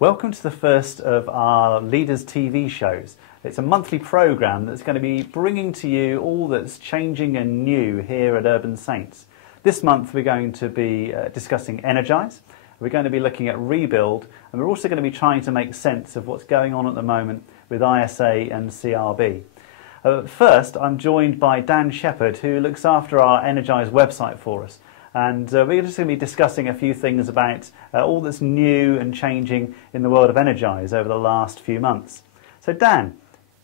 Welcome to the first of our Leaders TV shows. It's a monthly programme that's going to be bringing to you all that's changing and new here at Urban Saints. This month we're going to be discussing Energize, we're going to be looking at Rebuild, and we're also going to be trying to make sense of what's going on at the moment with ISA and CRB. First, I'm joined by Dan Shepherd, who looks after our Energize website for us. And we're just going to be discussing a few things about all that's new and changing in the world of Energize over the last few months. So Dan,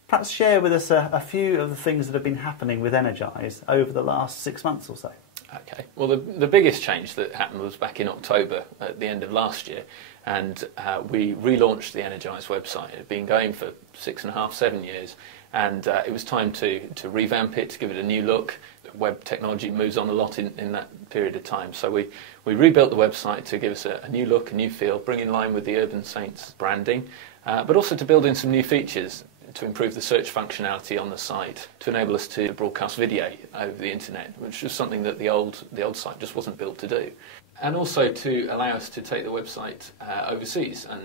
perhaps share with us a few of the things that have been happening with Energize over the last 6 months or so. Okay, well the biggest change that happened was back in October at the end of last year, and we relaunched the Energize website. It had been going for 6.5, 7 years, and it was time to revamp it, to give it a new look. Web technology moves on a lot in that period of time, so we rebuilt the website to give us a new look, a new feel, bring in line with the Urban Saints branding, but also to build in some new features to improve the search functionality on the site, to enable us to broadcast video over the internet, which was something that the old site just wasn't built to do, and also to allow us to take the website overseas and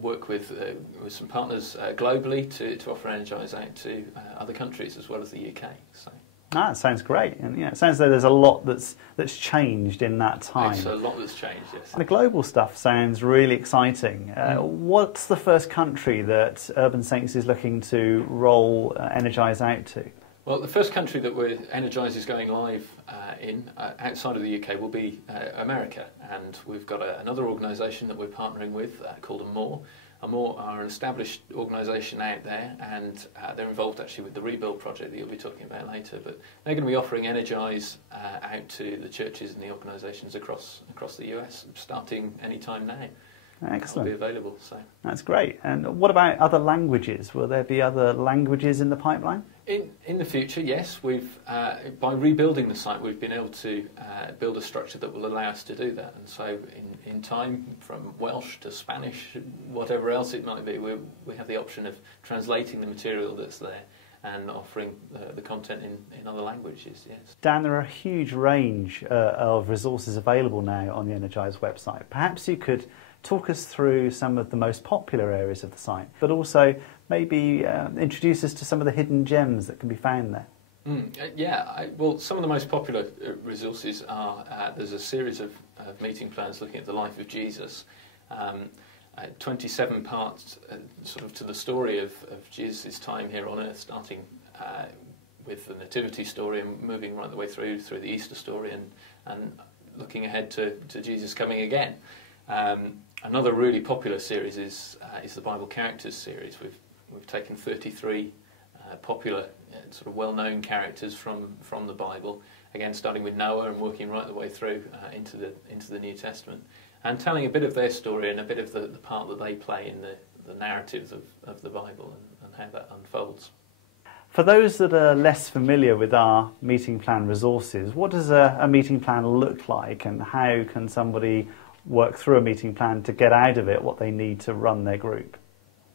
work with some partners globally to offer Energize out to other countries as well as the UK. So. Ah, it sounds great, and it sounds like there's a lot that's changed in that time. There's a lot that's changed, yes. The global stuff sounds really exciting. What's the first country that Urban Saints is looking to roll Energize out to? Well, the first country that Energize is going live in outside of the UK will be America, and we've got another organisation that we're partnering with called Amore. Amore are an established organisation out there, and they're involved actually with the Rebuild project that you'll be talking about later, but they're going to be offering Energize out to the churches and the organisations across the US starting any time now. Excellent. It'll be available. So that's great. And what about other languages? Will there be other languages in the pipeline? In the future, yes. We've by rebuilding the site, we've been able to build a structure that will allow us to do that. And so, in time, from Welsh to Spanish, whatever else it might be, we have the option of translating the material that's there and offering the content in other languages. Yes. Dan, there are a huge range of resources available now on the Energize website. Perhaps you could talk us through some of the most popular areas of the site, but also maybe introduce us to some of the hidden gems that can be found there. Well, some of the most popular resources are, there's a series of meeting plans looking at the life of Jesus, 27 parts sort of to the story of Jesus' time here on earth, starting with the nativity story and moving right the way through the Easter story and looking ahead to Jesus coming again. Another really popular series is the Bible Characters series. We've taken 33 popular, sort of well-known characters from the Bible, again starting with Noah and working right the way through into the New Testament, and telling a bit of their story and a bit of the part that they play in the narratives of the Bible and how that unfolds. For those that are less familiar with our meeting plan resources, what does a meeting plan look like, and how can somebody work through a meeting plan to get out of it what they need to run their group?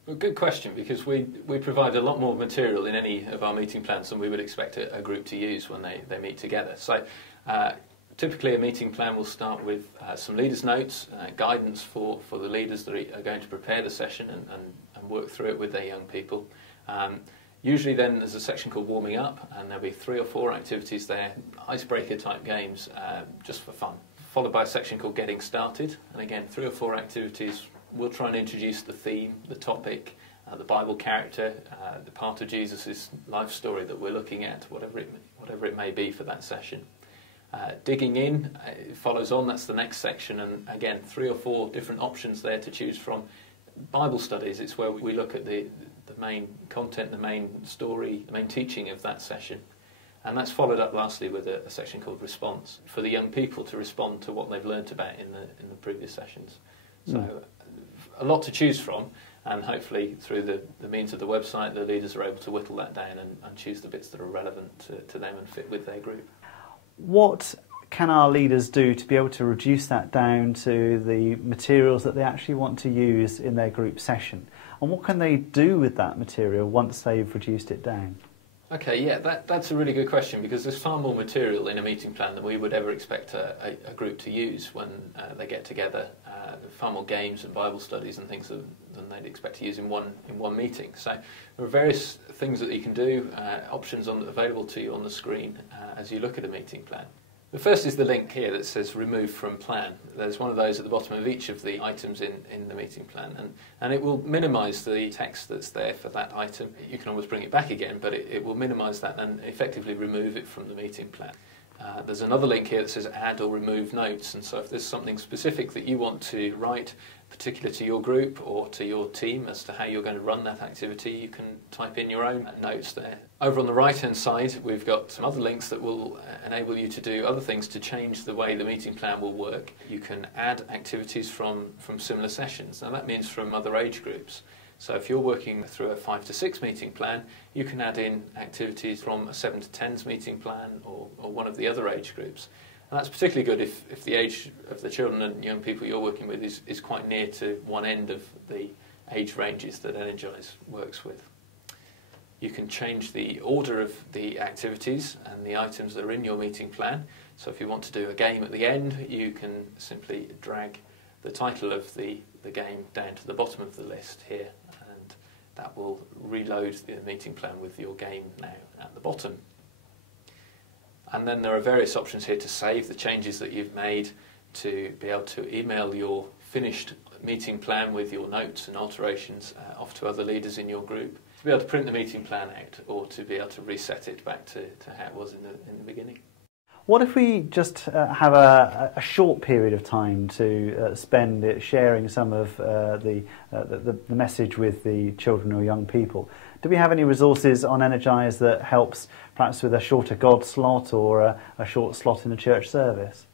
Well, good question, because we provide a lot more material in any of our meeting plans than we would expect a group to use when they meet together. So typically a meeting plan will start with some leaders' notes, guidance for the leaders that are going to prepare the session and work through it with their young people. Usually then there's a section called warming up, and there'll be 3 or 4 activities there, icebreaker type games, just for fun. Followed by a section called Getting Started, and again 3 or 4 activities. We'll try and introduce the theme, the topic, the Bible character, the part of Jesus' life story that we're looking at, whatever it may be for that session. Digging in follows on, that's the next section, and again 3 or 4 different options there to choose from. Bible studies, it's where we look at the main content, the main story, the main teaching of that session. And that's followed up lastly with a section called Response, for the young people to respond to what they've learnt about in the previous sessions. So a lot to choose from, and hopefully through the means of the website the leaders are able to whittle that down and choose the bits that are relevant to them and fit with their group. What can our leaders do to be able to reduce that down to the materials that they actually want to use in their group session? And what can they do with that material once they've reduced it down? Okay, yeah, that's a really good question, because there's far more material in a meeting plan than we would ever expect a group to use when they get together. Far more games and Bible studies and things than they'd expect to use in one meeting. So there are various things that you can do, options available to you on the screen as you look at a meeting plan. The first is the link here that says remove from plan. There's one of those at the bottom of each of the items in the meeting plan, and it will minimise the text that's there for that item. You can always bring it back again, but it will minimise that and effectively remove it from the meeting plan. There's another link here that says add or remove notes, and so if there's something specific that you want to write, particular to your group or to your team as to how you're going to run that activity, you can type in your own notes there. Over on the right hand side we've got some other links that will enable you to do other things to change the way the meeting plan will work. You can add activities from similar sessions. Now that means from other age groups. So if you're working through a 5 to 6 meeting plan, you can add in activities from a 7 to 10s meeting plan or one of the other age groups. And that's particularly good if the age of the children and young people you're working with is quite near to one end of the age ranges that Energize works with. You can change the order of the activities and the items that are in your meeting plan. So if you want to do a game at the end, you can simply drag the title of the game down to the bottom of the list here, and that will reload the meeting plan with your game now at the bottom. And then there are various options here to save the changes that you've made, to be able to email your finished meeting plan with your notes and alterations off to other leaders in your group, to be able to print the meeting plan out, or to be able to reset it back to how it was in the beginning. What if we just have a short period of time to spend sharing some of the message with the children or young people? Do we have any resources on Energize that helps perhaps with a shorter God slot or a short slot in a church service?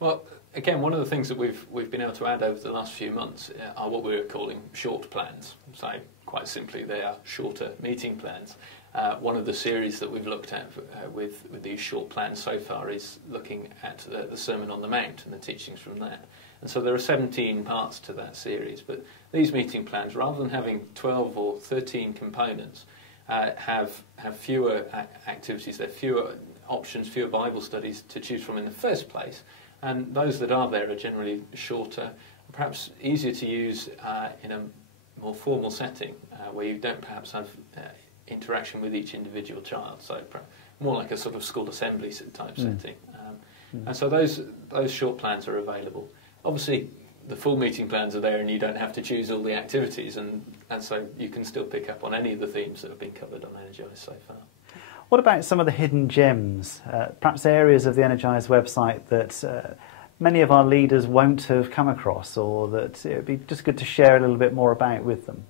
Well, again, one of the things that we've been able to add over the last few months are what we're calling short plans. So quite simply, they are shorter meeting plans. One of the series that we've looked at with these short plans so far is looking at the Sermon on the Mount and the teachings from that. And so there are 17 parts to that series, but these meeting plans, rather than having 12 or 13 components, have fewer activities, there are fewer options, fewer Bible studies to choose from in the first place, and those that are there are generally shorter, perhaps easier to use in a more formal setting, where you don't perhaps have interaction with each individual child, so more like a sort of school assembly type setting. And so those short plans are available. Obviously, the full meeting plans are there and you don't have to choose all the activities, and so you can still pick up on any of the themes that have been covered on Energize so far. What about some of the hidden gems, perhaps areas of the Energize website that many of our leaders won't have come across, or that it would be just good to share a little bit more about with them?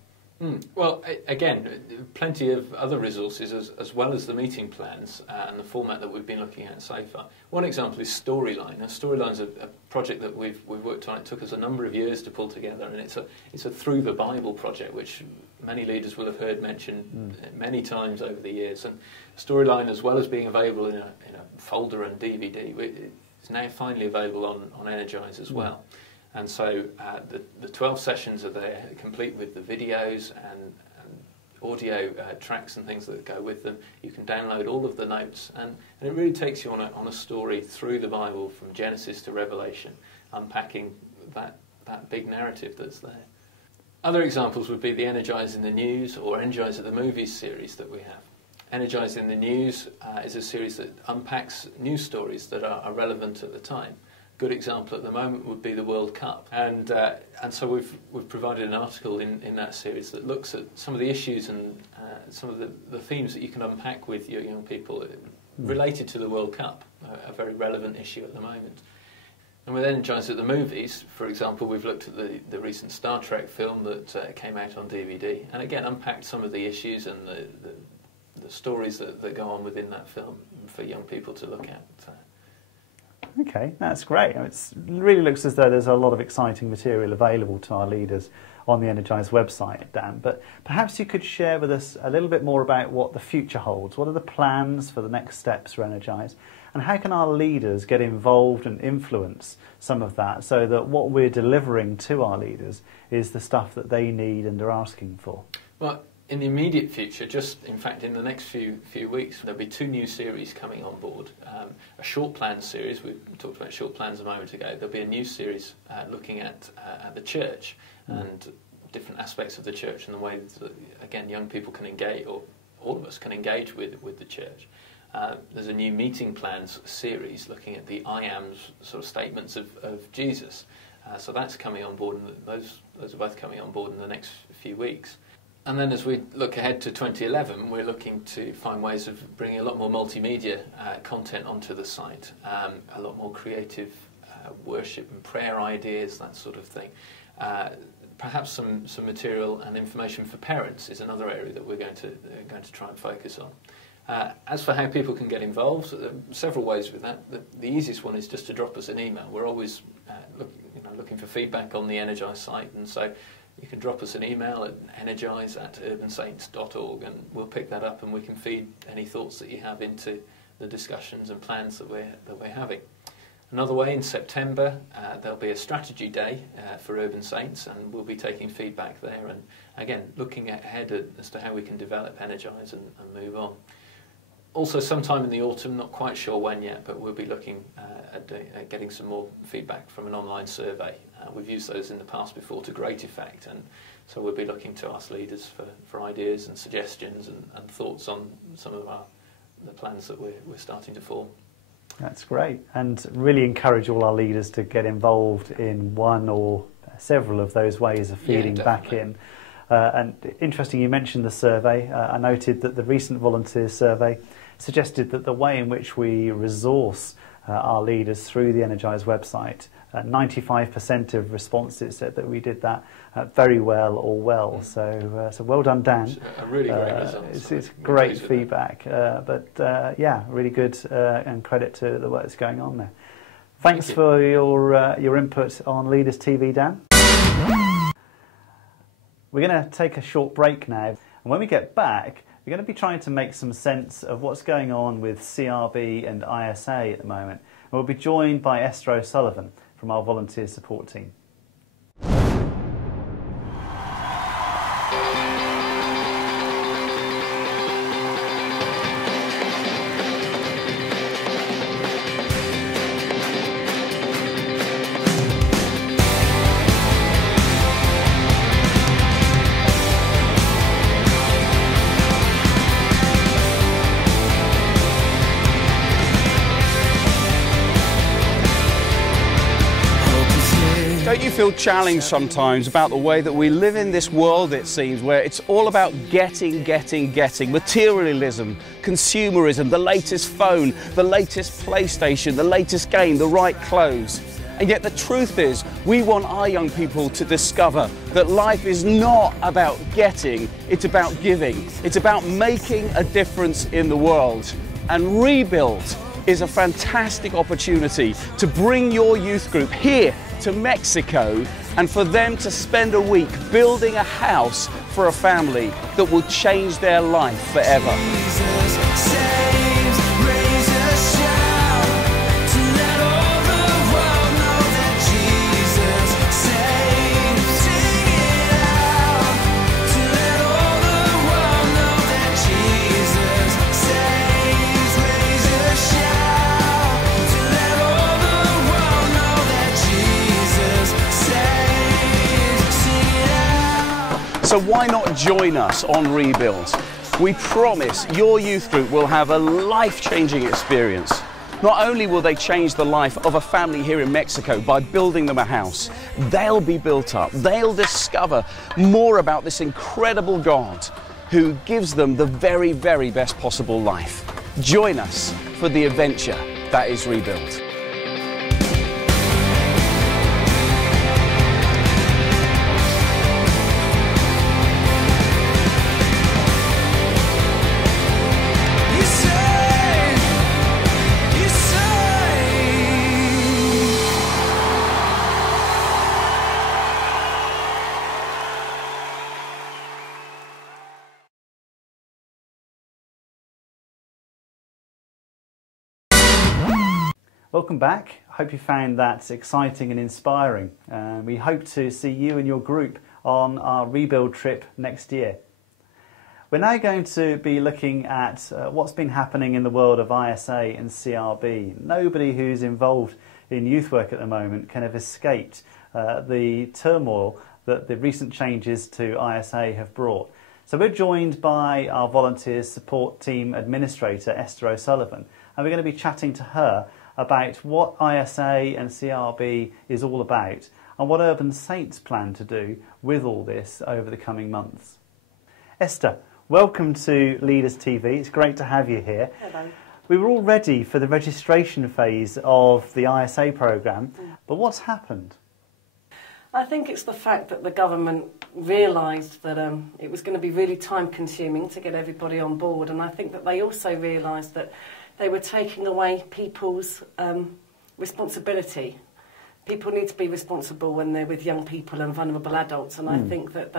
Well, again, plenty of other resources as well as the meeting plans and the format that we've been looking at so far. One example is Storyline. Now, Storyline's a project that we've worked on. It took us a number of years to pull together, and it's a Through the Bible project, which many leaders will have heard mentioned many times over the years. And Storyline, as well as being available in a folder and DVD, is now finally available on Energize as well. And so the 12 sessions are there, complete with the videos and audio tracks and things that go with them. You can download all of the notes, and it really takes you on a story through the Bible from Genesis to Revelation, unpacking that big narrative that's there. Other examples would be the Energize in the News or Energize at the Movies series that we have. Energize in the News is a series that unpacks news stories that are relevant at the time. Good example at the moment would be the World Cup, and so we've provided an article in that series that looks at some of the issues and some of the themes that you can unpack with your young people related to the World Cup, a very relevant issue at the moment. And with Energize at the Movies, for example, we've looked at the recent Star Trek film that came out on DVD, and again unpacked some of the issues and the stories that go on within that film for young people to look at. Okay, that's great. It really looks as though there's a lot of exciting material available to our leaders on the Energize website, Dan. But perhaps you could share with us a little bit more about what the future holds. What are the plans for the next steps for Energize? And how can our leaders get involved and influence some of that so that what we're delivering to our leaders is the stuff that they need and are asking for? Well, In the immediate future, just in fact in the next few weeks, there'll be 2 new series coming on board. A short plans series, we talked about short plans a moment ago. There'll be a new series looking at the church and different aspects of the church and the way that, again, young people can engage, or all of us can engage with the church. There's a new meeting plans series looking at the I ams sort of statements of Jesus. So that's coming on board, and those are both coming on board in the next few weeks. And then as we look ahead to 2011, we're looking to find ways of bringing a lot more multimedia content onto the site, a lot more creative worship and prayer ideas, that sort of thing. Perhaps some material and information for parents is another area that we're going to try and focus on. As for how people can get involved, there are several ways with that. The easiest one is just to drop us an email. We're always looking for feedback on the Energised site, and so you can drop us an email at energize@urbansaints.org, and we'll pick that up and we can feed any thoughts that you have into the discussions and plans that we're having. Another way, in September, there'll be a strategy day for Urban Saints, and we'll be taking feedback there and, again, looking ahead as to how we can develop Energize and move on. Also, sometime in the autumn, not quite sure when yet, but we'll be looking at getting some more feedback from an online survey. We've used those in the past before to great effect, and so we'll be looking to ask leaders for ideas and suggestions and thoughts on some of the plans that we're starting to form. That's great, and really encourage all our leaders to get involved in one or several of those ways of feeding back in. And interesting, you mentioned the survey. I noted that the recent volunteer survey suggested that the way in which we resource our leaders through the Energised website, 95% of responses said that we did that very well or well. So well done, Dan. It's a really great result. It's great feedback, yeah, really good, and credit to the work that's going on there. Thanks for your input on Leaders TV, Dan. We're going to take a short break now, and when we get back, we're going to be trying to make some sense of what's going on with CRB and ISA at the moment. And we'll be joined by Esther O'Sullivan from our volunteer support team. Don't you feel challenged sometimes about the way that we live in this world, it seems, where it's all about getting, materialism, consumerism, the latest phone, the latest PlayStation, the latest game, the right clothes. And yet the truth is, we want our young people to discover that life is not about getting, it's about giving. It's about making a difference in the world. And Rebuild is a fantastic opportunity to bring your youth group here to Mexico and for them to spend a week building a house for a family that will change their life forever. So why not join us on Rebuild? We promise your youth group will have a life-changing experience. Not only will they change the life of a family here in Mexico by building them a house, they'll be built up. They'll discover more about this incredible God who gives them the very, very best possible life. Join us for the adventure that is Rebuild. Welcome back. I hope you found that exciting and inspiring. We hope to see you and your group on our Rebuild trip next year. We're now going to be looking at what's been happening in the world of ISA and CRB. Nobody who's involved in youth work at the moment can have escaped the turmoil that the recent changes to ISA have brought. So we're joined by our Volunteers Support Team Administrator, Esther O'Sullivan, and we're going to be chatting to her about what ISA and CRB is all about and what Urban Saints plan to do with all this over the coming months. Esther, welcome to Leaders TV. It's great to have you here. Hello. We were all ready for the registration phase of the ISA programme, but what's happened? I think it's the fact that the government realised that it was going to be really time consuming to get everybody on board, and I think that they also realised that they were taking away people's responsibility. People need to be responsible when they're with young people and vulnerable adults, and I think that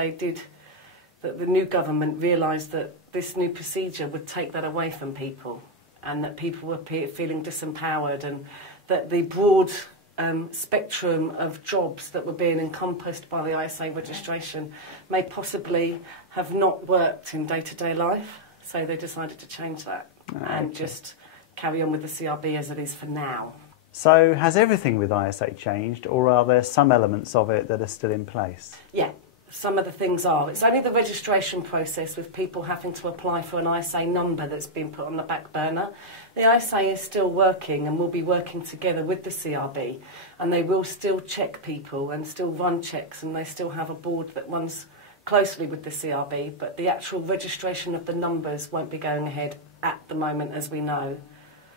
that the new government realised that this new procedure would take that away from people, and that people were feeling disempowered, and that the broad spectrum of jobs that were being encompassed by the ISA registration may possibly have not worked in day-to-day life, so they decided to change that and just carry on with the CRB as it is for now. So has everything with ISA changed, or are there some elements of it that are still in place? Yeah, some of the things are. It's only the registration process with people having to apply for an ISA number that's been put on the back burner. The ISA is still working and will be working together with the CRB, and they will still check people and still run checks, and they still have a board that runs closely with the CRB, but the actual registration of the numbers won't be going ahead at the moment, as we know.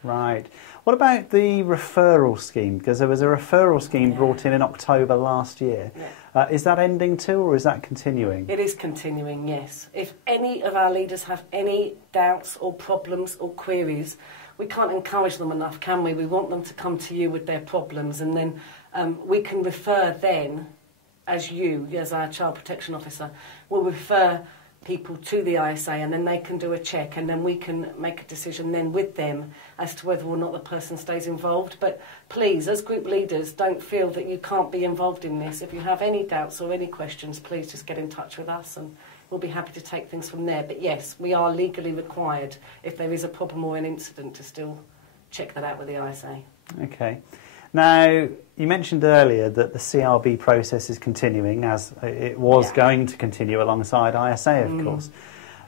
Right. What about the referral scheme? Because there was a referral scheme brought in October last year. Yeah. Is that ending too, or is that continuing? It is continuing, yes. If any of our leaders have any doubts or problems or queries, we can't encourage them enough, can we? We want them to come to you with their problems, and then we can refer then, as our Child Protection Officer, will refer people to the ISA, and then they can do a check, and then we can make a decision then with them as to whether or not the person stays involved. But please, as group leaders, don't feel that you can't be involved in this. If you have any doubts or any questions, please just get in touch with us, and we'll be happy to take things from there. But yes, we are legally required, if there is a problem or an incident, to still check that out with the ISA. Okay. Now, you mentioned earlier that the CRB process is continuing, as it was going to continue alongside ISA, of course.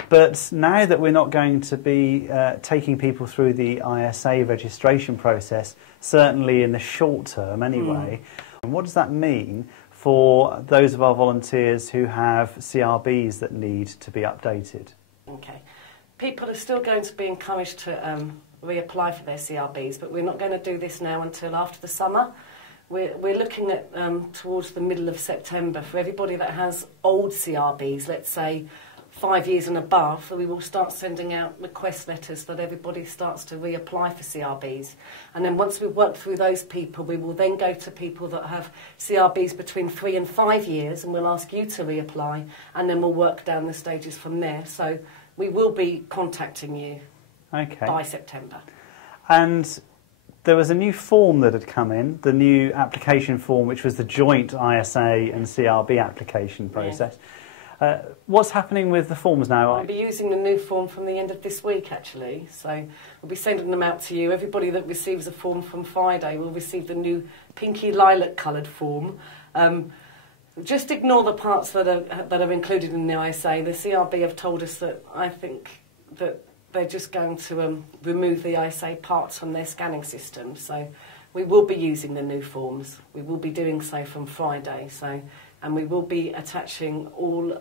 But now that we're not going to be taking people through the ISA registration process, certainly in the short term anyway, what does that mean for those of our volunteers who have CRBs that need to be updated? Okay. People are still going to be encouraged to reapply for their CRBs, but we're not going to do this now until after the summer. We're looking at towards the middle of September for everybody that has old CRBs, let's say 5 years and above. We will start sending out request letters that everybody starts to reapply for CRBs, and then once we've worked through those people, we will then go to people that have CRBs between 3 and 5 years, and we'll ask you to reapply, and then we'll work down the stages from there. So we will be contacting you by September. And there was a new form that had come in, the new application form, which was the joint ISA and CRB application process. What's happening with the forms now? We'll be using the new form from the end of this week, actually. So we'll be sending them out to you. Everybody that receives a form from Friday will receive the new pinky lilac coloured form. Just ignore the parts that are included in the ISA. The CRB have told us that I think that they're just going to remove the ISA parts from their scanning system. So we will be using the new forms. We will be doing so from Friday. And we will be attaching all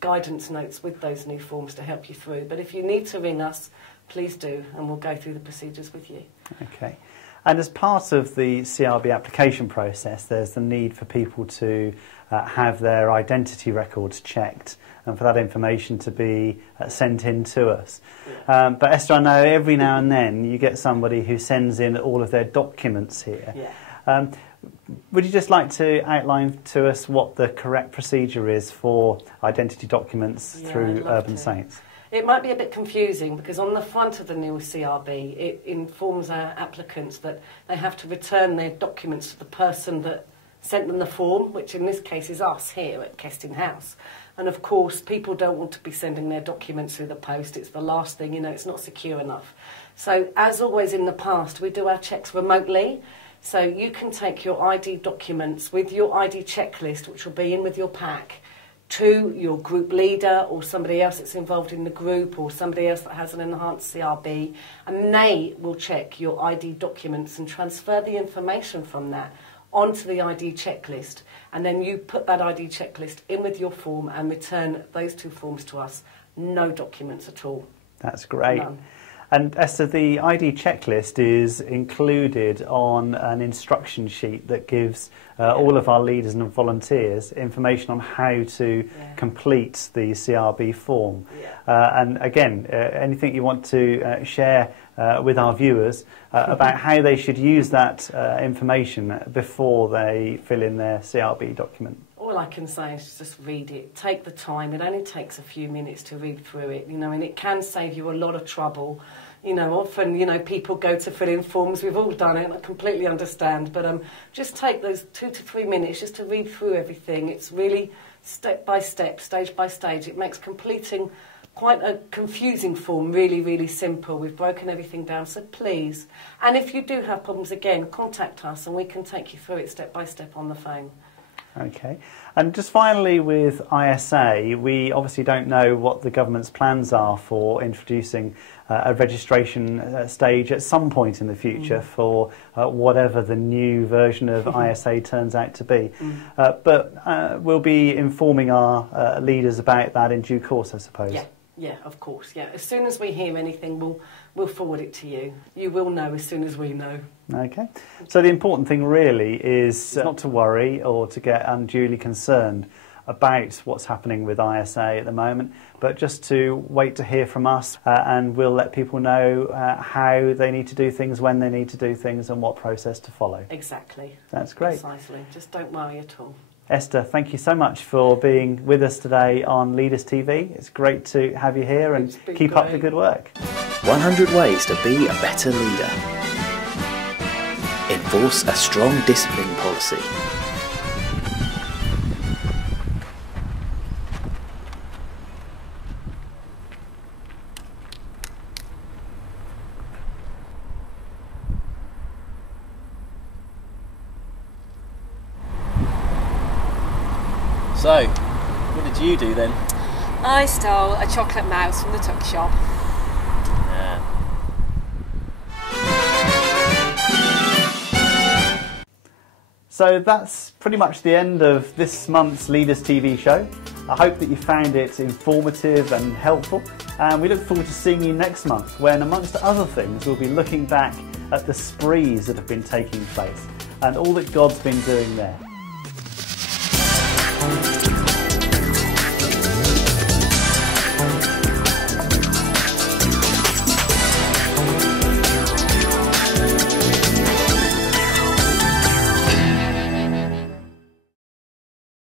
guidance notes with those new forms to help you through. But if you need to ring us, please do, and we'll go through the procedures with you. Okay. And as part of the CRB application process, there's the need for people to have their identity records checked and for that information to be sent in to us. But Esther, I know every now and then you get somebody who sends in all of their documents here. Would you just like to outline to us what the correct procedure is for identity documents through Urban Saints? It might be a bit confusing because on the front of the new CRB it informs our applicants that they have to return their documents to the person that sent them the form, which in this case is us here at Keston House. And of course, people don't want to be sending their documents through the post. It's the last thing, you know, it's not secure enough. So as always in the past, we do our checks remotely. So you can take your ID documents with your ID checklist, which will be in with your pack, to your group leader or somebody else that's involved in the group or somebody else that has an enhanced CRB, and they will check your ID documents and transfer the information from that onto the ID checklist, and then you put that ID checklist in with your form and return those 2 forms to us. No documents at all. That's great. None. And Esther, the ID checklist is included on an instruction sheet that gives all of our leaders and volunteers information on how to complete the CRB form. And again, anything you want to share with our viewers about how they should use that information before they fill in their CRB document? All I can say is just read it. Take the time. It only takes a few minutes to read through it, you know, and it can save you a lot of trouble. You know, often, you know, people go to fill in forms. We've all done it, and I completely understand. But just take those 2 to 3 minutes just to read through everything. It's really step by step, stage by stage. It makes completing quite a confusing form really, really simple. We've broken everything down, so please. And if you do have problems, again, contact us, and we can take you through it step by step on the phone. Okay. And just finally with ISA, we obviously don't know what the government's plans are for introducing a registration stage at some point in the future for whatever the new version of ISA turns out to be. But we'll be informing our leaders about that in due course, I suppose. Yeah, of course. Yeah, as soon as we hear anything, we'll forward it to you. You will know as soon as we know. Okay. So the important thing really is not to worry or to get unduly concerned about what's happening with ISA at the moment, but just to wait to hear from us, and we'll let people know how they need to do things, when they need to do things, and what process to follow. Exactly. That's great. Precisely. Just don't worry at all. Esther, thank you so much for being with us today on Leaders TV. It's great to have you here, and keep up the good work. 100 ways to be a better leader. Enforce a strong discipline policy. So, what did you do then? I stole a chocolate mouse from the tuck shop. Yeah. So that's pretty much the end of this month's Leaders TV show. I hope that you found it informative and helpful, and we look forward to seeing you next month when, amongst other things, we'll be looking back at the sprees that have been taking place and all that God's been doing there.